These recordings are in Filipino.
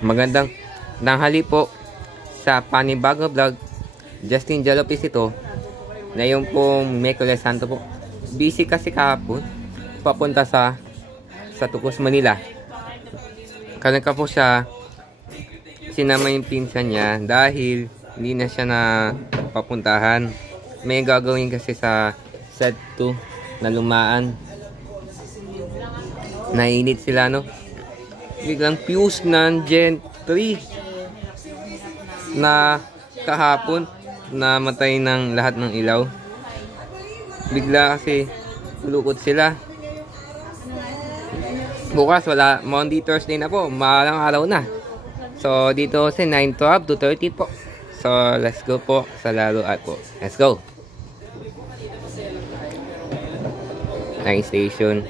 Magandang tanghali po sa panibagong vlog. Justin Jalopis ito. Ngayon pong Miyerkules Santo po. Busy kasi kahapon. Papunta sa Tocos, Manila. Kaya po siya sinama yung pinsan niya dahil hindi na siya na papuntahan. May gagawin kasi sa set 2 na lumaan. Nainit sila, no? Biglang fuse ng Gen 3 na kahapon namatay ng lahat ng ilaw. Bigla kasi lukot sila. Bukas wala, Monday, Thursday na po, malang araw na. So dito sa 9:12 to 30 po. So let's go po sa laruan po. Let's go. Nice station.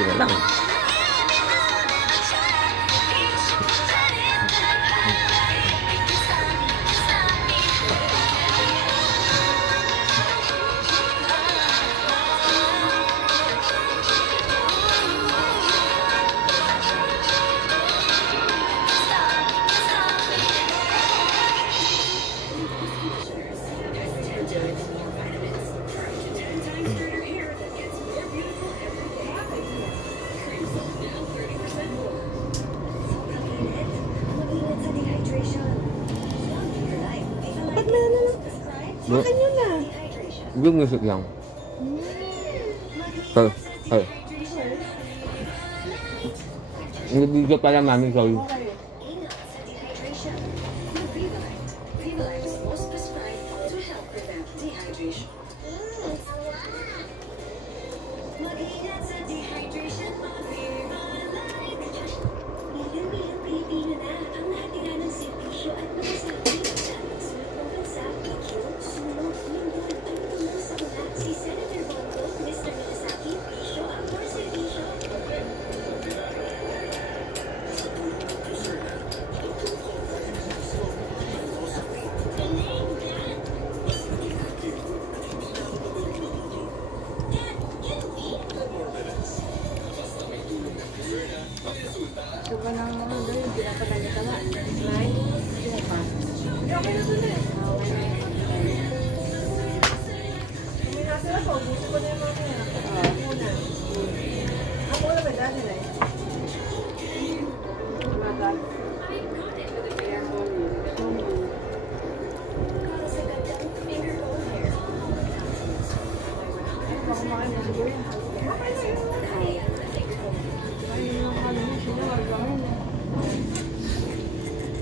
Sila lang. Makan yun na. Yung music lang. Sorry. Nag-video pala mami, sorry.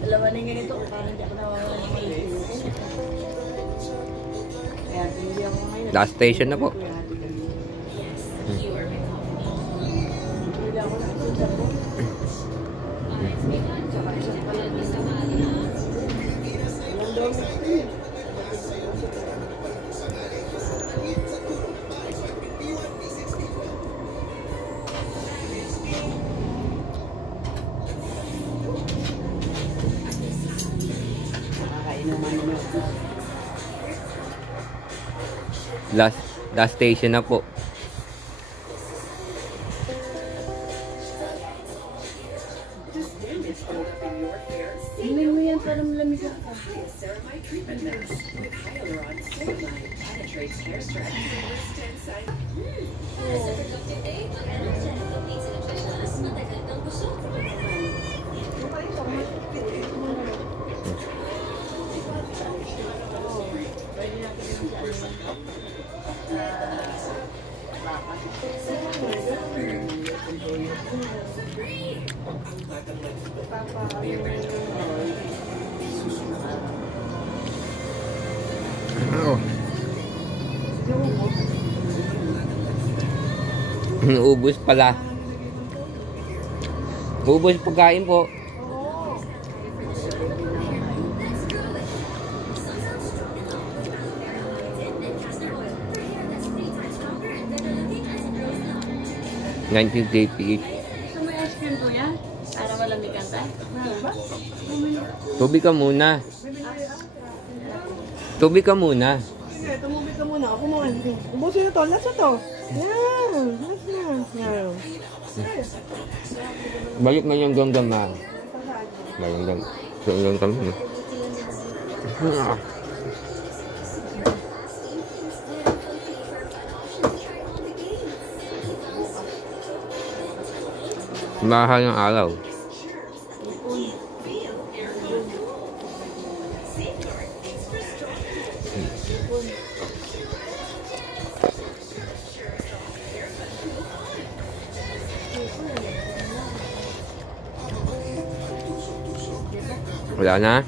Dalawa na yung ganito, parang di ako nawawala ng kaya hindi ako ngayon. Last station na po. Last station na po. Hindi mo yan para malamig ako. Ubus pala. Ubus pagkain po. $19 PH. Gusto mo ice cream ko yan? Para malamig ka tayo? Tubig ka muna. Tubig ka muna. Sige, tumubig ka muna. Ako mo. Ubusin na to. Nasa to. Yan. Nasa na. Yan. Balik mo yung ganggang na. Ganggang. Ganggang. Mahal ng araw. Wala na?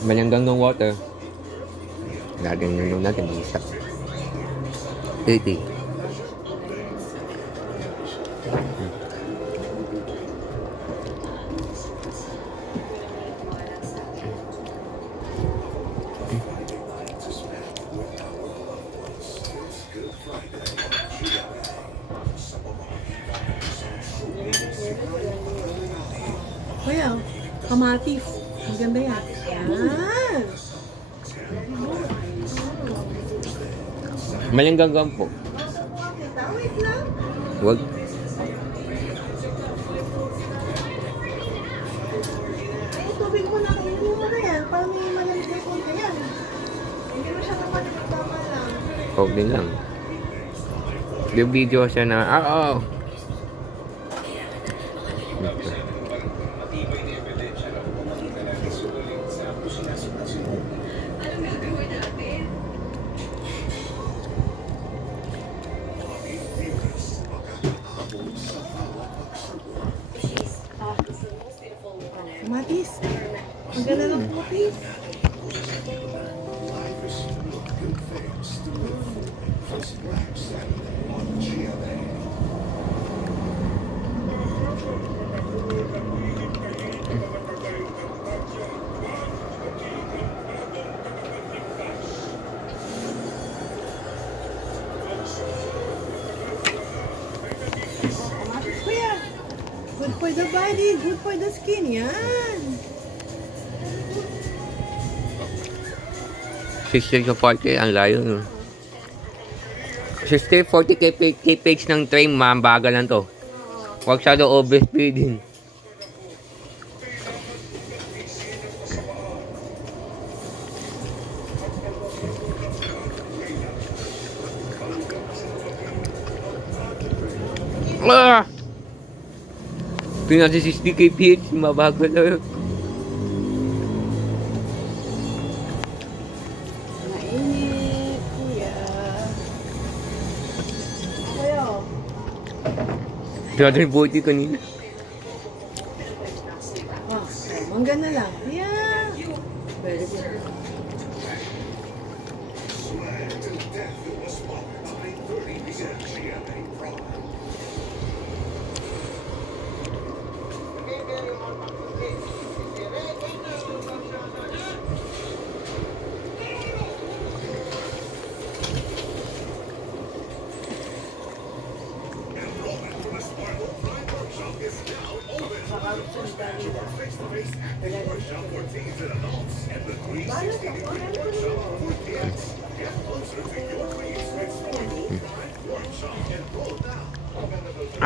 Malanggang ng water. Lagyan nyo nung natin isa. 80. Kuya, kamatis. Ang ganda yan. Yan. Malanggang po. Wait lang. Wag. Ay, tubig mo na. Kainin mo na yan. Para may malamig na konti yan. Hindi mo siya naman nagtama lang. Huwag din lang. Yung video siya na, oo. Kamatis. Ang ganda ng kamatis. Kamatis ko Good for the body, good for the skin. Yan. 60 to 40, ang layo. No? 60, 40 kph ng train, mabagal lang to. Huwag siya do overspeeding. Ah! Pinasa 60 kph, mabagal lang. Mainit, kuya. Kuya. Pinasa yung 40 kanina. Mangga na lang. Yeah. Very good.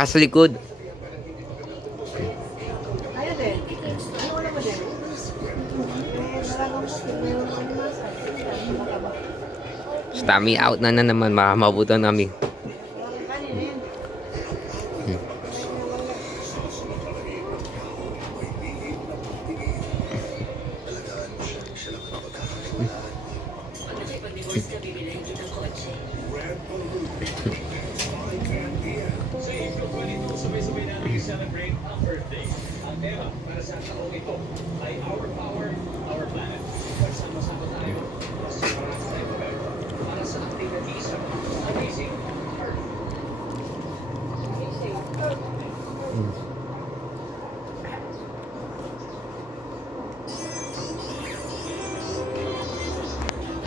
Sa likod. Ayan din. Ano wala mo din? Stammy out na naman, makamabutan namin. Celebrate ang Earth Day. Ang tema para sa taong ito ay Our Power, Our Planet. Pagsama-sama tayo para sa activities sa Amazing Earth.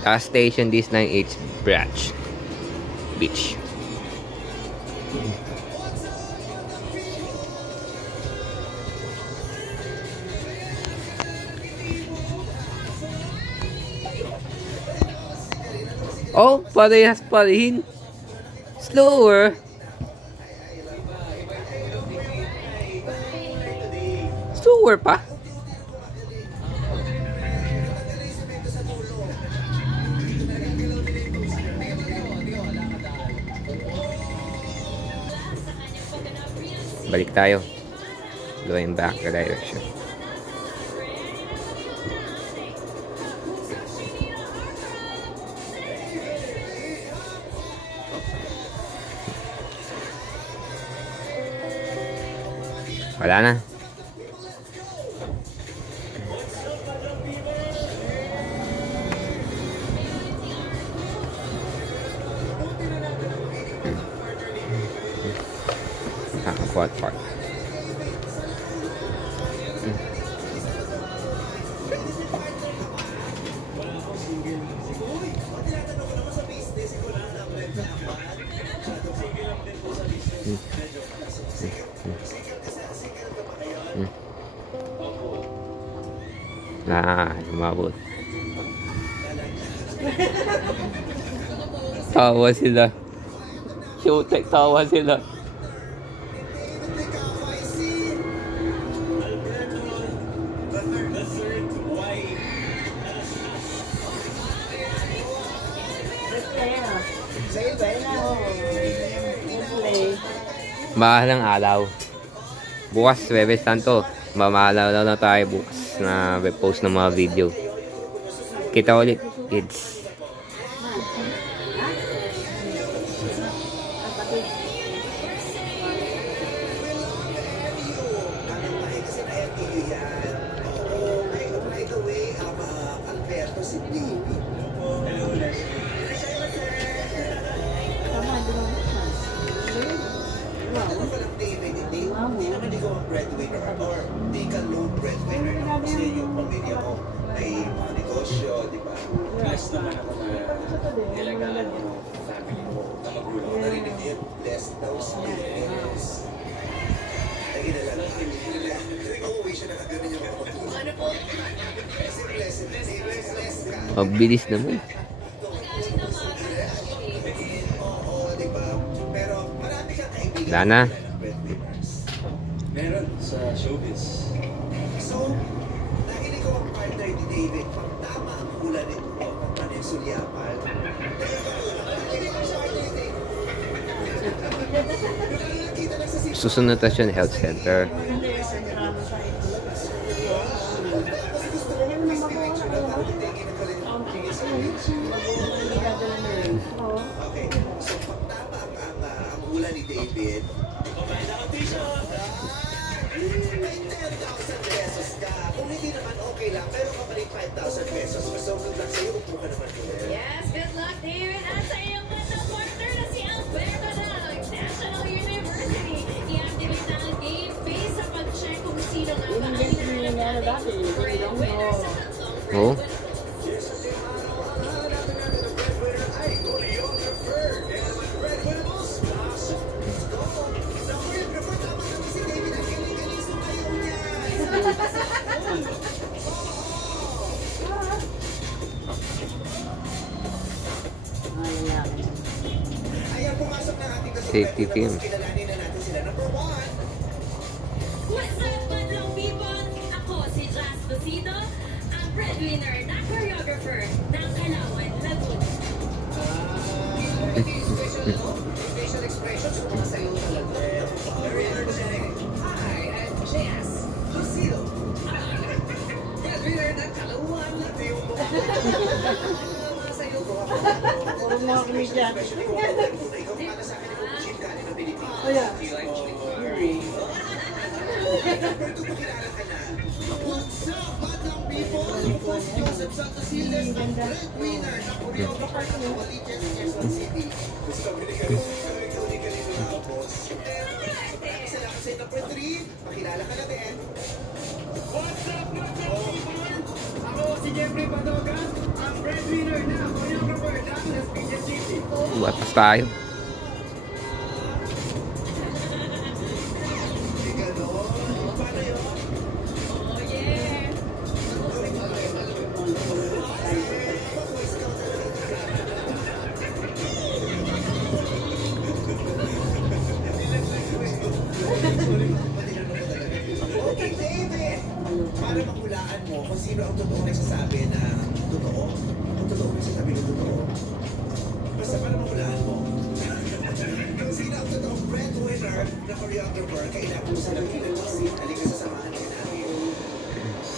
Last station, this 9H branch beach. Oh, parehas pa rin. Slower. Slower pa. Balik tayo. Going back the direction. Wala na. Quad park. Umabot. Tawa sila. Showtech, tawa sila. Mahal ng alaw. Bukas, Webes Santo. Mamahalaw na tayo bukas na post ng mga video. Kita ulit, kids. Breadwinner or di ka low breadwinner na kasi yung pamilya mo ay mga negosyo, di ba? Blessed naman ako na nilagaan yung family mo na magulang. Narinig niyo, blessed daw sa Pilipinas. Ay inalala siya nakaganon yung mga pagtuto. Ano po? Blessed ka. Mabilis naman. Oo, di ba? Pero marami kang kaibigan. Wala na. Meron sa showbiz. So, nakinig ko ang partner ni David. Pag tama ang hula nito, pag ano yung sulyapan. Nakinig ko sa partner ni David. Nakikita lang sa sitwasyon. Susunod na siya ng health center. Okay, so pag tama ang hula ni David, may 10,000 pesos ka. Kung hindi naman okay lang, pero kapalit 5,000 pesos. So good luck sa'yo, upo ka naman ulit. Yes, good luck, David. At sa iyong mga partner na si Alberto ng National University. I-activate na ang game face sa pag-check kung sino nga ba ang hinahanap natin. Winner sa tatlong Oh. Ayan, pumasok na ating Safety team. Kilalanin na natin sila. Number 1. What's up, Madlong people? Ako si Jazz Lucido, ang breadwinner na choreographer ng Kalawan, Laguna. Facial expressions, sumasayo talaga. Hi, I'm Jazz Lucido. Breadwinner ng Kalawan, Laguna. Sumasayo ko ako. Puro mga comedian. Especially kung ikaw para sa akin kung chip ka ng Pilipinas. Oh, yeah. Do you like chili curry? Pero kung makilala ka na, what's up, Madlang people? Yung po si Joseph Santos Siles, ang breadwinner na choreographer ng Novaliches, Quezon City. Gusto ko ni kanino na, boss. Salamat sa number 3. Makilala ka na din. What's up, mga people? Ako si Jeffrey Padogan, ang breadwinner na choreographer ng Las Piñas City. Batas tayo. Hindi ganon. Paano yun? Oh, yeah. Okay, David! Para makulaan mo kung sino ang totoo nagsasabi na totoo, kung totoo nagsasabi na totoo. Basta para makulaan mo. Kung sino ang totoong breadwinner na choreographer, kailangan mo sa nabilan mo si halika sa samahan ka namin.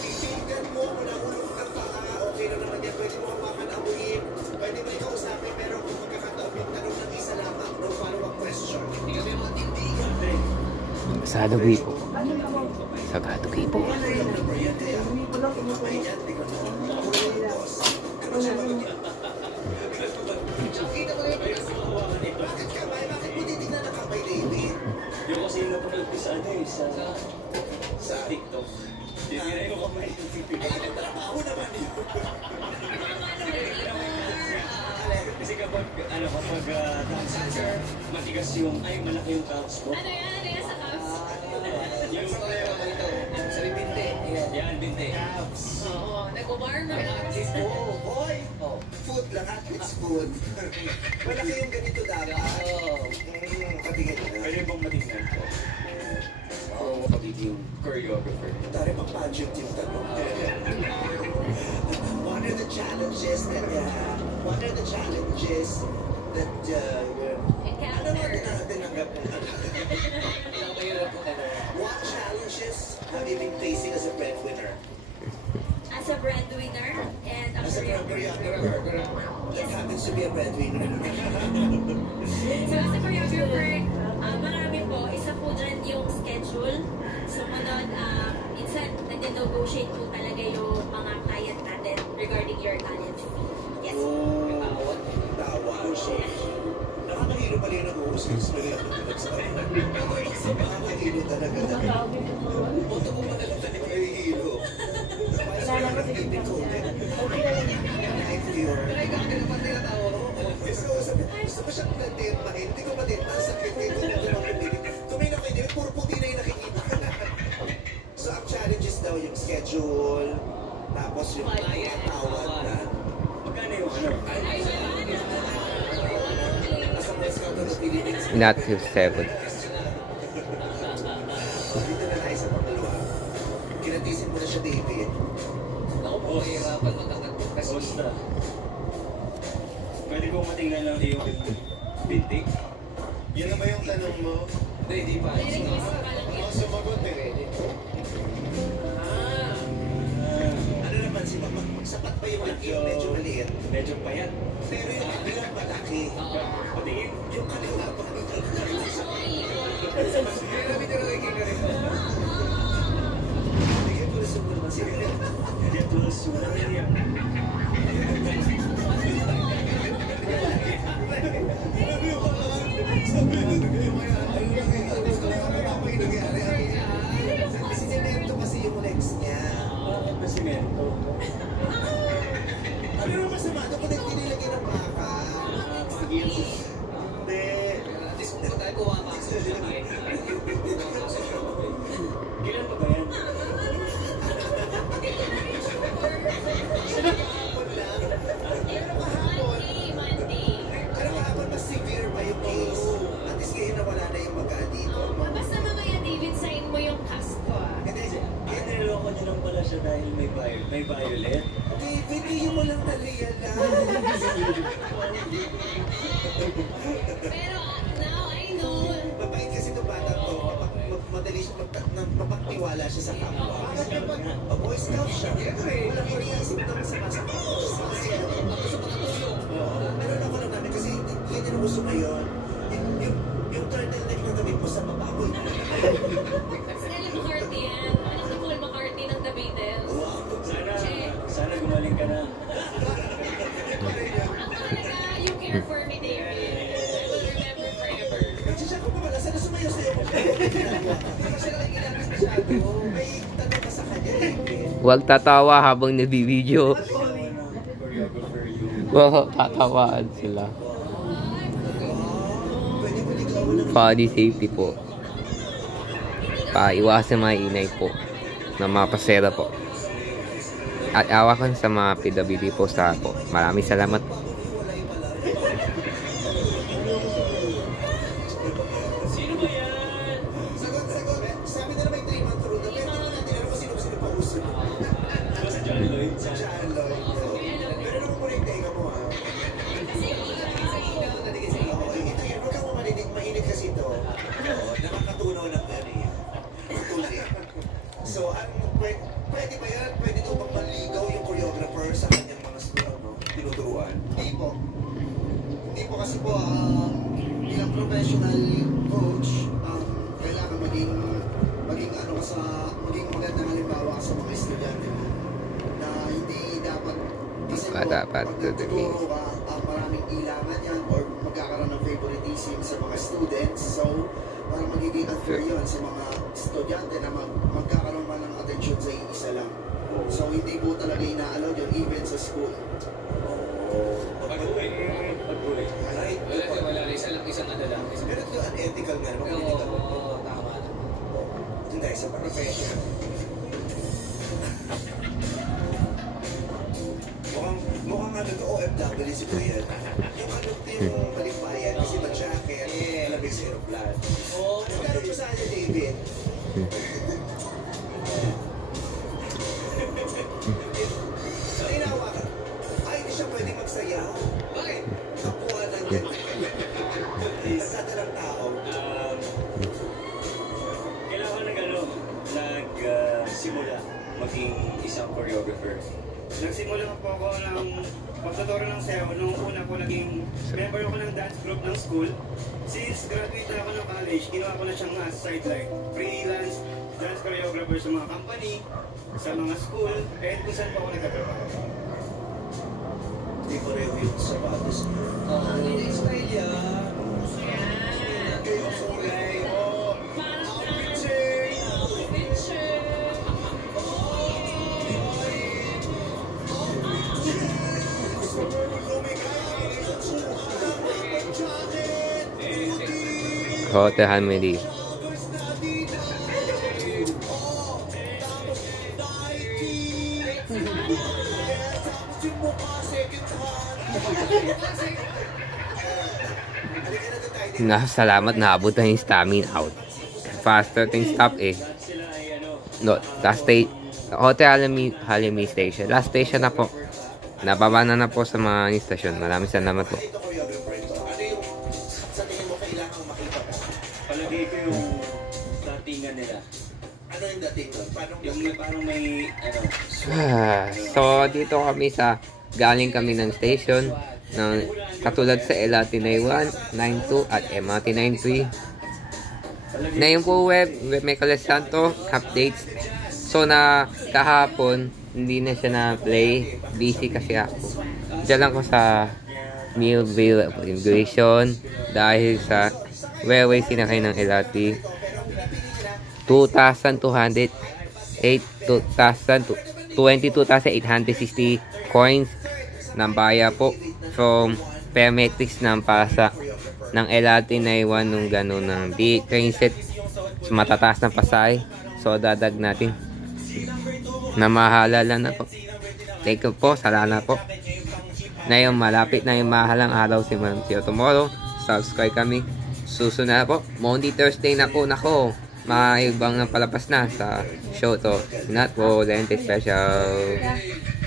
Titignan mo kung nahulog ka pa, okay na naman yan, pwede mo hawakan ang buhim, pwede mo ikaw usapin, pero kung magkakataon yung tanong ng isa lamang, no follow-up question. Hindi kami mga tindigan. Sa Dugi po. Sa Dugi po. Yung kasi yung napanood ko sa ano eh, sa TikTok. Yung ginay ko kamay yung TV. Kasi kapag, kapag dancer, matigas yung, malaki yung calves ko. Ano yan? Ano yan sa house? Yung sa binte. Yan, binte. Oo, nag-warm na house. Boy! Food lang, athlete's food. Malaki yung ganito dapat. Patingin na. Pwede bang matignan ko? Oo, pagiging choreographer. Tari pang pageant yung tanong. What are the challenges that what challenges have you been facing as a breadwinner? As a breadwinner and a As a choreographer, that happens to be a breadwinner. So, as a choreographer, marami po. Isa po dyan yung schedule. Sumunod, minsan, nag-negotiate po talaga yung mga client natin regarding your talent fee. Yes. Tawag. Nakakahilo pala yung nag-uusap sa mga nakakahilo talaga. Punto mo ba talaga nakahilo? Gusto ko siyang plantirmahin. Hindi ko matinta sa sakit. Kung may nakainig, puro puti na yung nakikita. So, ang challenge is schedule, tapos yung tawag na. Magkano yung ano? Nasa mga scout ng Philippines. Not 7. Dito na tayo sa pangalawa. Kinatisin mo na siya, David. Ako po, mahirapan magkakatok kasi. Basta. Pwede kong matingnan lang yung bintik. Yan na ba yung tanong mo? Hindi pa. Sumagot eh. Ano naman si Mama? Sapat ba yung laki? Medyo maliit. Medyo payat. Pero yung kabila malaki. Patingin. Yung kanila pa. Tingin ko na sumul naman si Miriam. Ito sumula niya. Sinimento kasi yung legs niya. Bakit na simento? Ano yung masama? Ano kung nagtinilagay ng baka? Hindi. Kailan pa ba yan? Pero kahapon mas severe pa yung case. At least ngayon na wala na yung baga dito. Basta mamaya, David, sign mo yung cast ko, ah. Kaya niloloko niyo lang pala siya dahil may violet. David, hindi mo lang na-realize. Pero now I know. Mabait kasi itong bata to. Madali siya mapagtiwala siya sa kapwa. Boy Scout siya. Wala ko iniisip na masama sa kapwa. Pero ako lang namin kasi yan yung gusto ngayon. Yung turtleneck na gamit mo sa bababoy. Stella McCartney yan. Ano si Paul McCartney ng The Beatles? Sana gumaling ka na. Ang mahalaga, you care for me, David. I will remember forever. Siya ko pa pala, sana sumayo sa'yo ko. Hindi siya nakikilabas masyado. May tanong ka sa kanya, David. Huwag tatawa habang nabibideo. Choreographer yung... Wow, tatawaan sila. Pwede mo ligawan ng Body safety po. Paiwasan mga inay po na mapasera po. At awakan sa mga PWD po sa po. Maraming salamat po. Sino ba yan? Sagot. Sabi nila may 3-month rule. Pero hindi ko natin alam kung sino pa uso. Si John Lloyd. John Lloyd. Pero naman mo rin tenga mo, ha? Oo, ito yun. Huwag kang mamalinig. Mainit kasi ito. Oo, nakakatunaw ng gani. Tuloy. So, pwede ba yan? Pwede ito bang manligaw yung choreographer sa kanyang mga tinuturuan? Hindi po kasi po, bilang professional coach, kailangan maging magandang halimbawa sa mga estudyante mo na hindi dapat kasi po, Dapat pag nagtuturo ka, maraming ilangan yan or magkakaroon ng favoritism sa mga students. So, parang magiging unfair yun sa mga estudyante na magkakaroon pa ng attention sa isa lang. So, hindi po talaga ina-allow yun even sa school. Pag-uwi. Right? Wala rin isang ano lang. Pero ito unethical nga naman. Oo, tama. Hindi, sa profession. Mukhang ano to, OFW si Kuya. Yung ano to yung malimpayan kasi mag-jacket, malamig sa aeroplan. Ano tanong mo sa kanya, David? Ay, nawa ka. Ay, hindi siya pwede magsayaw. Bakit? Nakuha na niya. Nagdadalang tao. Kailangan nagsimula maging isang choreographer. Nagsimula po ako ng pagtuturo ng sayaw nung una ko naging member ako ng dance group ng school. Since graduate na ako ng college, ginawa ko na siyang as sideline. Freelance dance choreographer sa mga company, sa mga school, and kung saan pa ako nagtatrabaho. Hindi ko rin yung sapatos. Ang in-style yan. Kayo kulay. Oh, Picture! Hotel Hamidi. Tapos yung mukha, second hand. Salamat naabot na yung stamina out. Faster ting stop eh. No, last station. Hotel Halimi Station. Last station na po. Nababa na po sa mga station. Maraming salamat po. Ito Kuya Wilfred, ano yung sa tingin mo kailangang makita mo? Palagay ko yung datingan nila. Ano yung dating doon? Paano Yung parang may, So, dito kami galing kami ng station. Katulad sa LRT 91, 92 at MRT 93. Ngayon po Michaeles Santo updates. So kahapon hindi na siya na play, busy kasi ako. Diyan lang ko sa Millville Immigration dahil sa railway sinakay ng LRT 22,860 coins ng baya po from Permetrics ng pasa ng LRT 91 nung gano'n ng di train set matataas na Pasay. So dadag natin na mahalala na po. Thank you po, salamat po. Ngayon malapit na yung mahalang araw si Ma'am Tio tomorrow. Subscribe kami. Susunod na po. Monday, Thursday na po. Nako, mga ibang palabas na sa show to. Not po, Lente Special.